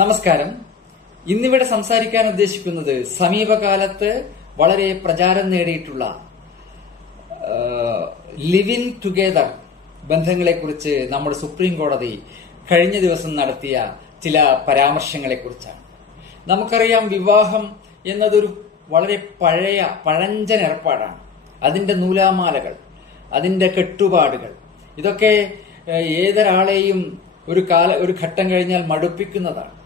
നമസ്കാരം. ഇന്നിവിടെ സംസാരിക്കാൻ ഉദ്ദേശിക്കുന്നത് സമീപകാലത്ത് വളരെ പ്രചാരം നേടിയിട്ടുള്ള ലിവിങ് ടുഗെദർ ബന്ധങ്ങളെക്കുറിച്ച് നമ്മുടെ സുപ്രീം കോടതി കഴിഞ്ഞ ദിവസം നടത്തിയ ചില പരാമർശങ്ങളെക്കുറിച്ചാണ്. നമുക്കറിയാം, വിവാഹം എന്നതൊരു വളരെ പഴഞ്ചൻ ഏർപ്പാടാണ്. അതിന്റെ നൂലാമാലകൾ, അതിന്റെ കെട്ടുപാടുകൾ, ഇതൊക്കെ ഏതൊരാളെയും ഒരു ഘട്ടം കഴിഞ്ഞാൽ മടുപ്പിക്കുന്നതാണ്.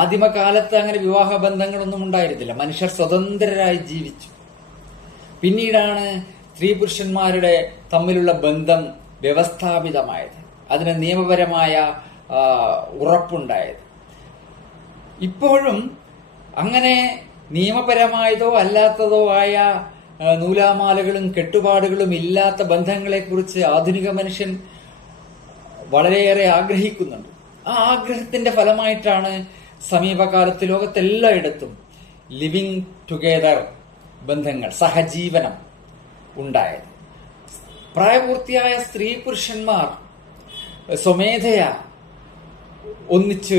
ആദിമകാലത്ത് അങ്ങനെ വിവാഹ ബന്ധങ്ങളൊന്നും ഉണ്ടായിരുന്നില്ല. മനുഷ്യർ സ്വതന്ത്രരായി ജീവിച്ചു. പിന്നീടാണ് സ്ത്രീ പുരുഷന്മാരുടെ തമ്മിലുള്ള ബന്ധം വ്യവസ്ഥാപിതമായത്, അതിന് നിയമപരമായ ഉറപ്പുണ്ടായത്. ഇപ്പോഴും അങ്ങനെ നിയമപരമായതോ അല്ലാത്തതോ ആയ നൂലാമാലകളും കെട്ടുപാടുകളും ഇല്ലാത്ത ബന്ധങ്ങളെക്കുറിച്ച് ആധുനിക മനുഷ്യൻ വളരെയേറെ ആഗ്രഹിക്കുന്നുണ്ട്. ആ ആഗ്രഹത്തിന്റെ ഫലമായിട്ടാണ് സമീപകാലത്ത് ലോകത്തെല്ലായിടത്തും ലിവിങ് ടുഗെദർ ബന്ധങ്ങൾ, സഹജീവനം ഉണ്ടായത്. പ്രായപൂർത്തിയായ സ്ത്രീ പുരുഷന്മാർ സ്വമേധയാ ഒന്നിച്ച്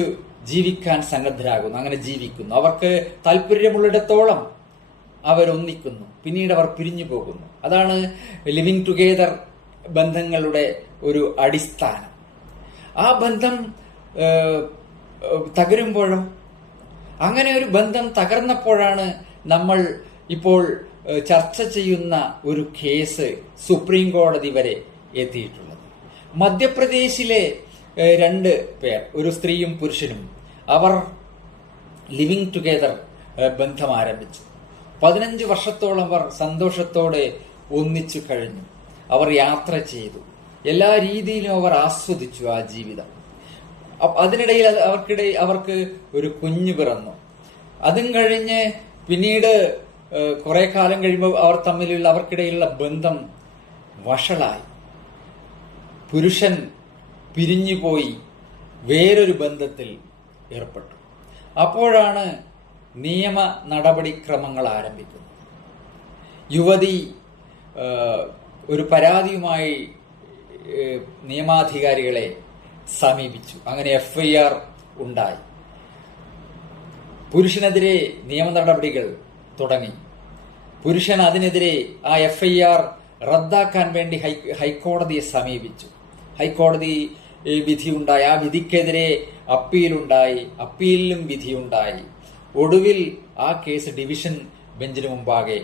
ജീവിക്കാൻ സന്നദ്ധരാകുന്നു, അങ്ങനെ ജീവിക്കുന്നു. അവർക്ക് താല്പര്യമുള്ളിടത്തോളം അവരൊന്നിക്കുന്നു, പിന്നീട് അവർ പിരിഞ്ഞു പോകുന്നു. അതാണ് ലിവിങ് ടുഗെദർ ബന്ധങ്ങളുടെ ഒരു അടിസ്ഥാനം. ആ ബന്ധം തകരുമ്പോഴോ, അങ്ങനെ ഒരു ബന്ധം തകർന്നപ്പോഴാണ് നമ്മൾ ഇപ്പോൾ ചർച്ച ചെയ്യുന്ന ഒരു കേസ് സുപ്രീം കോടതി വരെ എത്തിയിട്ടുള്ളത്. മധ്യപ്രദേശിലെ 2 പേർ, ഒരു സ്ത്രീയും പുരുഷനും, അവർ ലിവിങ് ടുഗെദർ ബന്ധം ആരംഭിച്ചു. 15 വർഷത്തോളം അവർ സന്തോഷത്തോടെ ഒന്നിച്ചു കഴിഞ്ഞു. അവർ യാത്ര ചെയ്തു, എല്ലാ രീതിയിലും അവർ ആസ്വദിച്ചു ആ ജീവിതം. അതിനിടയിൽ അവർക്ക് ഒരു കുഞ്ഞു പിറന്നു. അതും കഴിഞ്ഞ് പിന്നീട് കുറെ കാലം കഴിയുമ്പോൾ അവർക്കിടയിലുള്ള ബന്ധം വഷളായി. പുരുഷൻ പിരിഞ്ഞുപോയി വേറൊരു ബന്ധത്തിൽ ഏർപ്പെട്ടു. അപ്പോഴാണ് നിയമ നടപടിക്രമങ്ങൾ ആരംഭിക്കുന്നത്. യുവതി ഒരു പരാതിയുമായി നിയമാധികാരികളെ സമീപിച്ചു. അങ്ങനെ FIR ഉണ്ടായി. പുരുഷനെതിരെ നിയമ നടപടികൾ തുടങ്ങി. പുരുഷൻ അതിനെതിരെ ആ FIR റദ്ദാക്കാൻ വേണ്ടി ഹൈക്കോടതിയെ സമീപിച്ചു. ഹൈക്കോടതി വിധിയുണ്ടായി. ആ വിധിക്കെതിരെ അപ്പീലുണ്ടായി. അപ്പീലിലും വിധിയുണ്ടായി. ഒടുവിൽ ആ കേസ് ഡിവിഷൻ ബെഞ്ചിന് മുമ്പാകെ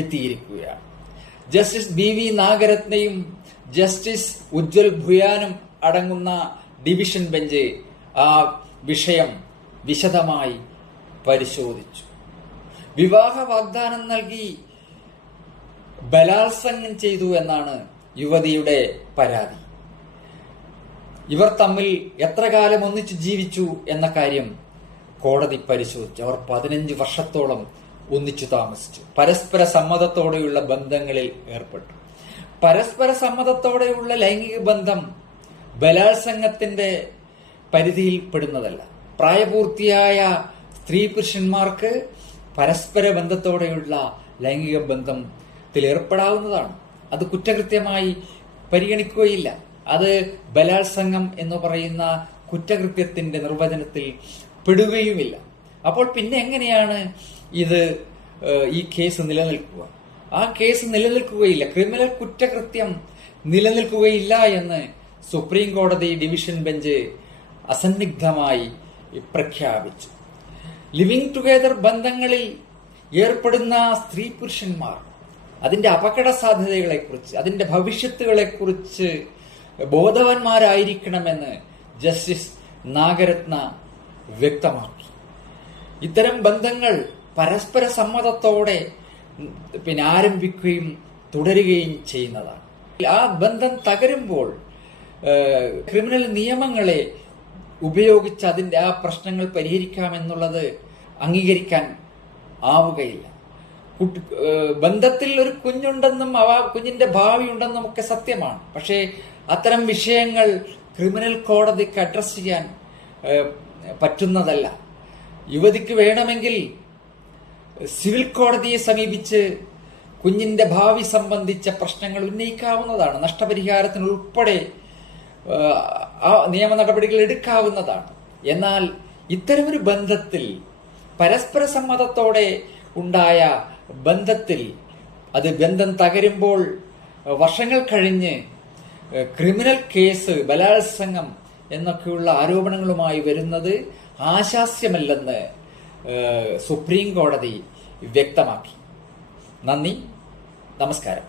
എത്തിയിരിക്കുകയാണ്. ജസ്റ്റിസ് BV നാഗരത്നയും ജസ്റ്റിസ് ഉജ്വൽ ഭുയാനും അടങ്ങുന്ന ഡിവിഷൻ ബെഞ്ച് ആ വിഷയം വിശദമായി പരിശോധിച്ചു. വിവാഹ വാഗ്ദാനം നൽകി ബലാത്സംഗം ചെയ്തു എന്നാണ് യുവതിയുടെ പരാതി. ഇവർ തമ്മിൽ എത്ര കാലം ഒന്നിച്ചു ജീവിച്ചു എന്ന കാര്യം കോടതി പരിശോധിച്ചു. അവർ 15 വർഷത്തോളം ഒന്നിച്ചു താമസിച്ചു. പരസ്പര സമ്മതത്തോടെയുള്ള ബന്ധങ്ങളിൽ ഏർപ്പെട്ടു. പരസ്പര സമ്മതത്തോടെയുള്ള ലൈംഗിക ബന്ധം ബലാത്സംഗത്തിന്റെ പരിധിയിൽ പെടുന്നതല്ല. പ്രായപൂർത്തിയായ സ്ത്രീ പുരുഷന്മാർക്ക് പരസ്പര ബന്ധത്തോടെയുള്ള ലൈംഗിക ബന്ധത്തിൽ ഏർപ്പെടാവുന്നതാണ്. അത് കുറ്റകൃത്യമായി പരിഗണിക്കുകയില്ല. അത് ബലാത്സംഗം എന്ന് പറയുന്ന കുറ്റകൃത്യത്തിന്റെ നിർവചനത്തിൽ പെടുകയുമില്ല. അപ്പോൾ പിന്നെ എങ്ങനെയാണ് ഈ കേസ് നിലനിൽക്കുക? ആ കേസ് നിലനിൽക്കുകയില്ല. ക്രിമിനൽ കുറ്റകൃത്യം നിലനിൽക്കുകയില്ല എന്ന് സുപ്രീം കോടതി ഡിവിഷൻ ബെഞ്ച് അസന്നിഗ്ധമായി പ്രഖ്യാപിച്ചു. ലിവിങ് ടുഗെദർ ബന്ധങ്ങളിൽ ഏർപ്പെടുന്ന സ്ത്രീ പുരുഷന്മാർ അതിന്റെ അപകട സാധ്യതകളെക്കുറിച്ച്, അതിന്റെ ഭവിഷ്യത്തുകളെക്കുറിച്ച് ബോധവാന്മാരായിരിക്കണമെന്ന് ജസ്റ്റിസ് നാഗരത്ന വ്യക്തമാക്കി. ഇത്തരം ബന്ധങ്ങൾ പരസ്പര സമ്മതത്തോടെ ആരംഭിക്കുകയും തുടരുകയും ചെയ്യുന്നതാണ്. ആ ബന്ധം തകരുമ്പോൾ ക്രിമിനൽ നിയമങ്ങളെ ഉപയോഗിച്ച് അതിന്റെ ആ പ്രശ്നങ്ങൾ പരിഹരിക്കാമെന്നുള്ളത് അംഗീകരിക്കാൻ ആവുകയില്ല. ബന്ധത്തിൽ ഒരു കുഞ്ഞുണ്ടെന്നും കുഞ്ഞിന്റെ ഭാവി ഉണ്ടെന്നും ഒക്കെ സത്യമാണ്. പക്ഷേ അത്തരം വിഷയങ്ങൾ ക്രിമിനൽ കോടതിക്ക് അഡ്രസ് ചെയ്യാൻ പറ്റുന്നതല്ല. യുവതിക്ക് വേണമെങ്കിൽ സിവിൽ കോടതിയെ സമീപിച്ച് കുഞ്ഞിന്റെ ഭാവി സംബന്ധിച്ച പ്രശ്നങ്ങൾ ഉന്നയിക്കാവുന്നതാണ്. നഷ്ടപരിഹാരത്തിനുൾപ്പെടെ ആ നിയമ നടപടികൾ എടുക്കാവുന്നതാണ്. എന്നാൽ ഇത്തരമൊരു ബന്ധത്തിൽ, പരസ്പര സമ്മതത്തോടെ ഉണ്ടായ ബന്ധത്തിൽ, അത് ബന്ധം തകരുമ്പോൾ വർഷങ്ങൾ കഴിഞ്ഞ് ക്രിമിനൽ കേസ്, ബലാത്സംഗം എന്നൊക്കെയുള്ള ആരോപണങ്ങളുമായി വരുന്നത് ആശാസ്യമല്ലെന്ന് സുപ്രീം കോടതി വ്യക്തമാക്കി. നന്ദി, നമസ്കാരം.